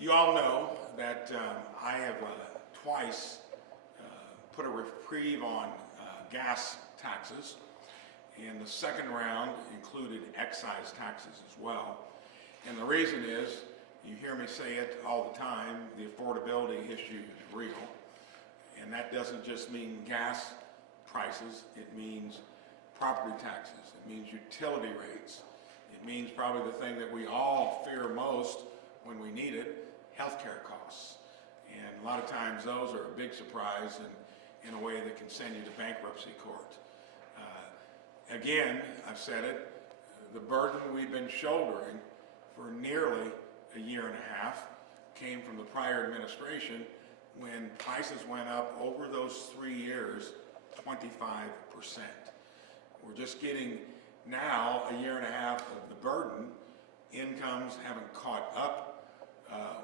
You all know that I have twice put a reprieve on gas taxes, and the second round included excise taxes as well. And the reason is, you hear me say it all the time, the affordability issue is real. And that doesn't just mean gas prices, it means property taxes, it means utility rates, it means probably the thing that we all fear most when we need it, healthcare costs. And a lot of times those are a big surprise and in a way that can send you to bankruptcy court. Again, I've said it, the burden we've been shouldering for nearly a year and a half came from the prior administration when prices went up over those 3 years 25%. We're just getting now a year and a half of the burden. Incomes haven't caught up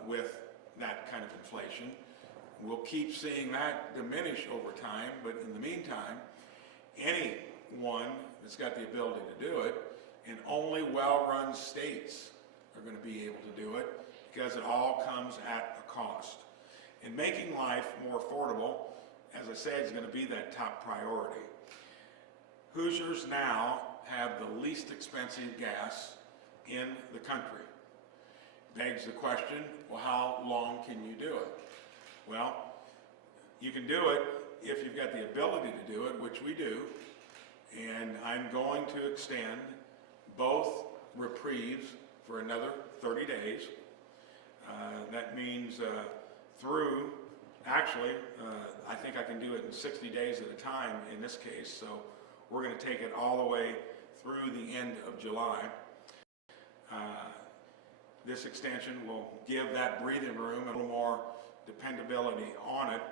with that kind of inflation. We'll keep seeing that diminish over time, but in the meantime, anyone that's got the ability to do it, and only well-run states are going to be able to do it because it all comes at a cost. And making life more affordable, as I said, is going to be that top priority. Hoosiers now have the least expensive gas in the country. Begs the question, well, how long can you do it? Well, you can do it if you've got the ability to do it, which we do, and I'm going to extend both reprieves for another 30 days. That means through, actually, I think I can do it in 60 days at a time in this case, so we're going to take it all the way through the end of July. This extension will give that breathing room a little more dependability on it.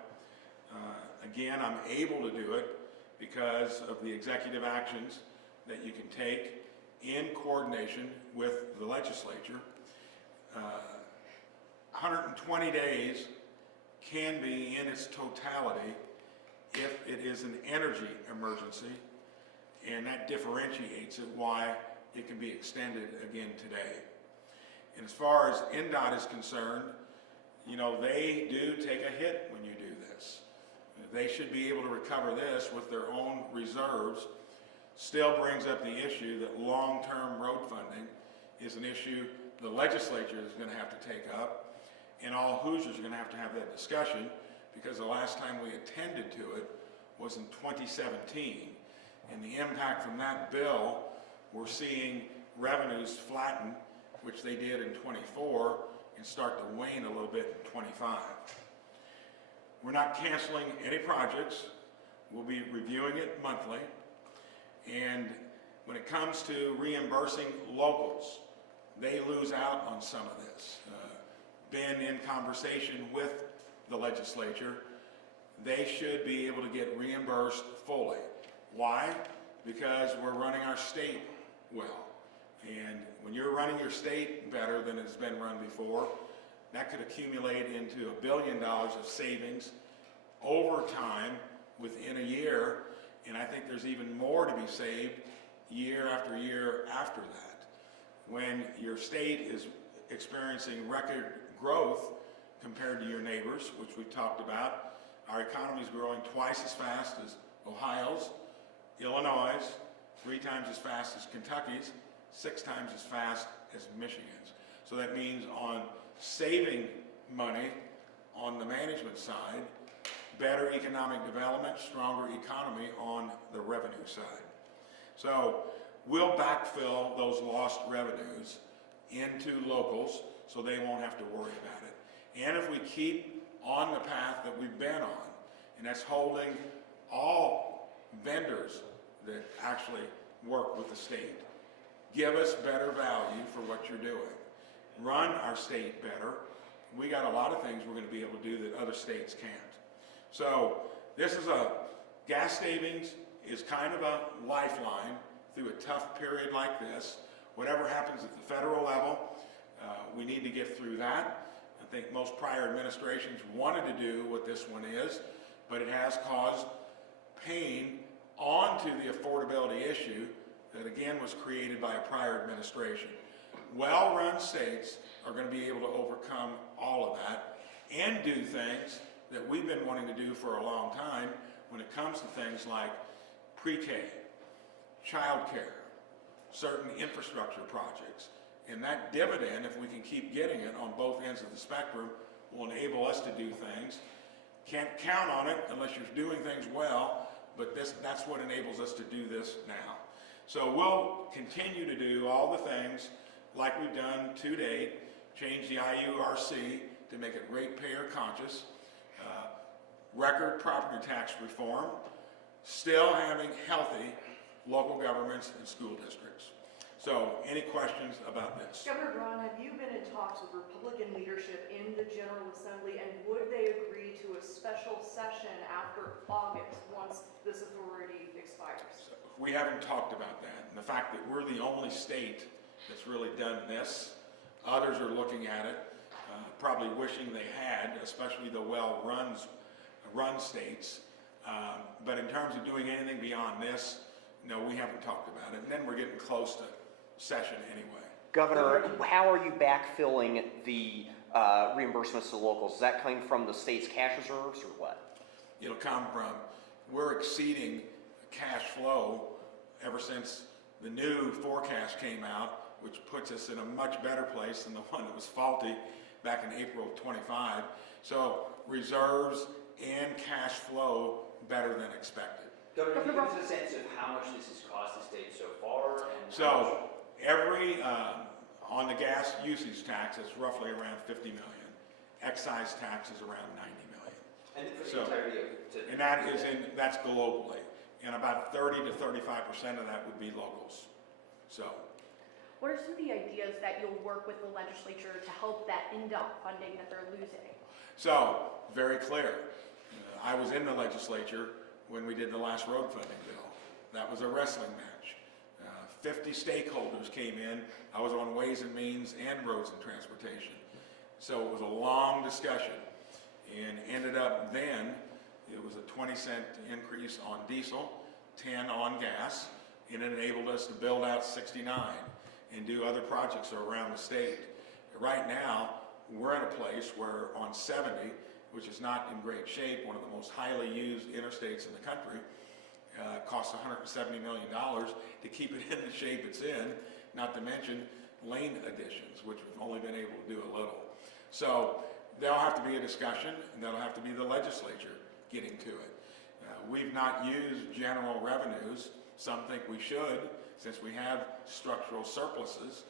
Again, I'm able to do it because of the executive actions that you can take in coordination with the legislature. 120 days can be in its totality if it is an energy emergency, and that differentiates it why it can be extended again today. And as far as NDOT is concerned, you know, they do take a hit when you do this. They should be able to recover this with their own reserves. Still brings up the issue that long-term road funding is an issue the legislature is going to have to take up, and all Hoosiers are going to have that discussion, because the last time we attended to it was in 2017. And the impact from that bill, we're seeing revenues flatten, which they did in 24, and start to wane a little bit in 25. We're not canceling any projects. We'll be reviewing it monthly. And when it comes to reimbursing locals, they lose out on some of this. Been in conversation with the legislature. They should be able to get reimbursed fully. Why? Because we're running our state well. And when you're running your state better than it's been run before, that could accumulate into $1 billion of savings over time within a year. And I think there's even more to be saved year after year after that. When your state is experiencing record growth compared to your neighbors, which we've talked about, our economy is growing twice as fast as Ohio's, Illinois', 3 times as fast as Kentucky's, 6 times as fast as Michigan's. So that means on saving money on the management side, better economic development, stronger economy on the revenue side. So we'll backfill those lost revenues into locals so they won't have to worry about it. And if we keep on the path that we've been on, and that's holding all vendors that actually work with the state, give us better value for what you're doing, run our state better. We got a lot of things we're going to be able to do that other states can't. So this is gas savings is kind of a lifeline through a tough period like this. Whatever happens at the federal level, we need to get through that. I think most prior administrations wanted to do what this one is, but it has caused pain onto the affordability issue that again was created by a prior administration. Well-run states are going to be able to overcome all of that and do things that we've been wanting to do for a long time when it comes to things like pre-K, childcare, certain infrastructure projects. And that dividend, if we can keep getting it on both ends of the spectrum, will enable us to do things. Can't count on it unless you're doing things well, but that's what enables us to do this now. So we'll continue to do all the things like we've done to date, change the IURC to make it ratepayer conscious, record property tax reform, still having healthy local governments and school districts. So, any questions about this? Governor Braun, have you been in talks with Republican leadership in the General Assembly, and would they agree to a special session after August once this authority expires? So, we haven't talked about that. And the fact that we're the only state that's really done this, others are looking at it, probably wishing they had, especially the well-run states. But in terms of doing anything beyond this, no, we haven't talked about it. And then we're getting close to session anyway. Governor, how are you backfilling the reimbursements to locals? Is that coming from the state's cash reserves or what? It'll come from, we're exceeding cash flow ever since the new forecast came out, which puts us in a much better place than the one that was faulty back in April of 25. So reserves and cash flow better than expected. Governor, can you give us a sense of how much this has cost the state so far? And so every, on the gas usage tax, it's roughly around 50 million. Excise tax is around 90 million. And for the entirety of and that's globally. And about 30 to 35% of that would be locals. So. What are some of the ideas that you'll work with the legislature to help that NDOT funding that they're losing? So, very clear. I was in the legislature when we did the last road funding bill. That was a wrestling match. 50 stakeholders came in. I was on Ways and Means and Roads and Transportation. So it was a long discussion and ended up then, it was a 20-cent increase on diesel, 10 on gas, and it enabled us to build out 69 and do other projects around the state. Right now, we're in a place where on 70, which is not in great shape, one of the most highly used interstates in the country, costs $170 million to keep it in the shape it's in, not to mention lane additions, which we've only been able to do a little. So there'll have to be a discussion, and that'll have to be the legislature getting to it. We've not used general revenues. Some think we should, since we have structural surpluses.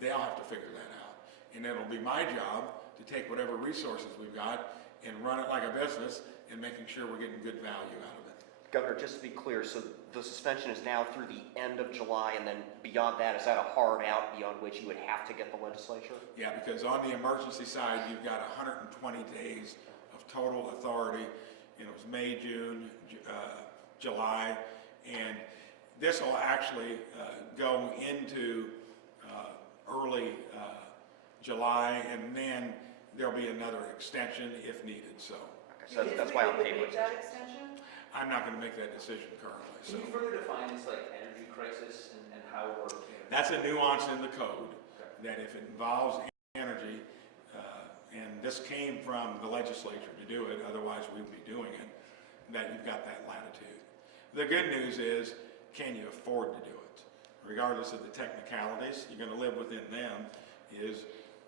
They'll have to figure that out. And it'll be my job to take whatever resources we've got and run it like a business and making sure we're getting good value out of it. Governor, just to be clear, so the suspension is now through the end of July, and then beyond that, is that a hard out beyond which you would have to get the legislature? Yeah, because on the emergency side, you've got 120 days of total authority. You know, it was May, June, July, and this will actually go into early July, and then there'll be another extension if needed. So, okay, so that's why I'm paying that extension. I'm not going to make that decision currently. So. Can you further define this like energy crisis and how we're? That's a nuance in the code that if it involves energy, and this came from the legislature to do it, otherwise we would be doing it, that you've got that latitude. The good news is, can you afford to do it? Regardless of the technicalities, you're going to live within them, is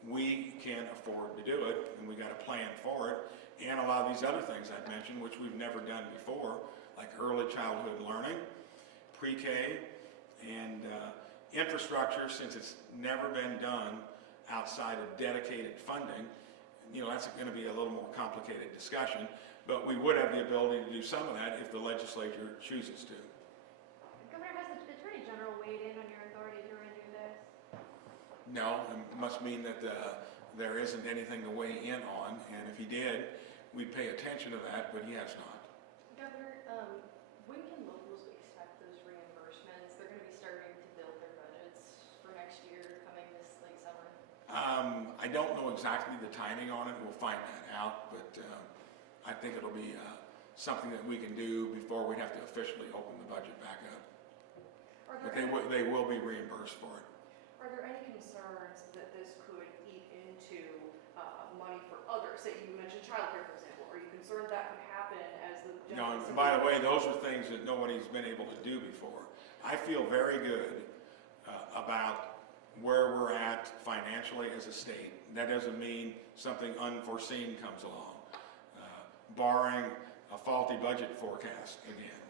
we can afford to do it, and we got a plan for it, and a lot of these other things I've mentioned, which we've never done before, like early childhood learning, pre-K, and infrastructure, since it's never been done outside of dedicated funding. You know, that's going to be a little more complicated discussion, but we would have the ability to do some of that if the legislature chooses to. Governor, has the Attorney General weighed in on your authority to renew this? No, it must mean that there isn't anything to weigh in on, and if he did, we'd pay attention to that, but he has not. Governor, when can locals expect those reimbursements? They're going to be starting to build their budgets for next year, coming this late summer. I don't know exactly the timing on it. We'll find that out, but I think it'll be something that we can do before we have to officially open the budget back up. But they will be reimbursed for it. Are there any concerns that this could eat into money for others? Say you mentioned childcare, for example. Are you concerned that could happen as the You know, general and assembly? by the way, those are things that nobody's been able to do before. I feel very good about where we're at financially as a state. That doesn't mean something unforeseen comes along, barring a faulty budget forecast again.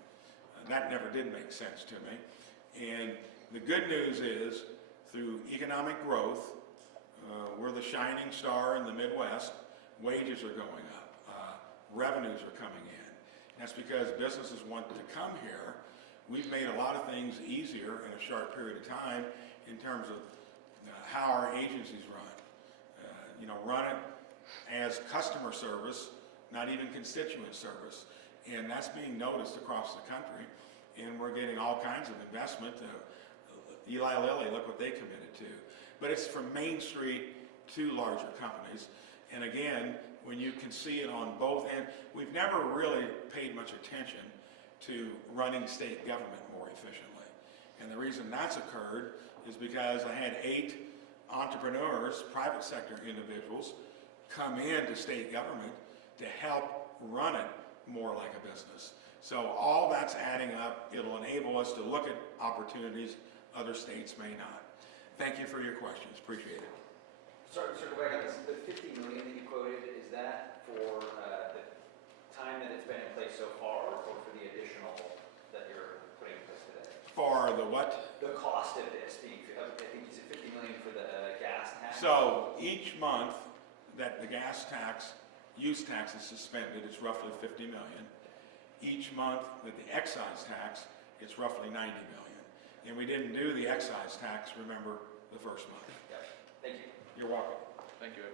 That never did make sense to me. And the good news is, through economic growth, we're the shining star in the Midwest. Wages are going up. Revenues are coming in. That's because businesses want to come here. We've made a lot of things easier in a short period of time in terms of how our agencies run. Run it as customer service, not even constituent service. And that's being noticed across the country. And we're getting all kinds of investment. Eli Lilly, look what they committed to. But it's from Main Street to larger companies. And again, when you can see it on both ends, we've never really paid much attention to running state government more efficiently. And the reason that's occurred is because I had 8 entrepreneurs, private sector individuals, come into state government to help run it more like a business. So all that's adding up. It'll enable us to look at opportunities other states may not. Thank you for your questions. Appreciate it. Sorry, go back on this. The 50 million that you quoted, is that for the time that it's been in place so far, or for the additional that you're putting in place today? For the what? The cost of this being, I think you said 50 million for the gas tax? So each month that the gas tax, use tax is suspended, it's roughly 50 million. Each month that the excise tax, it's roughly 90 million. And we didn't do the excise tax, remember, the first month. Yep. Thank you. You're welcome. Thank you.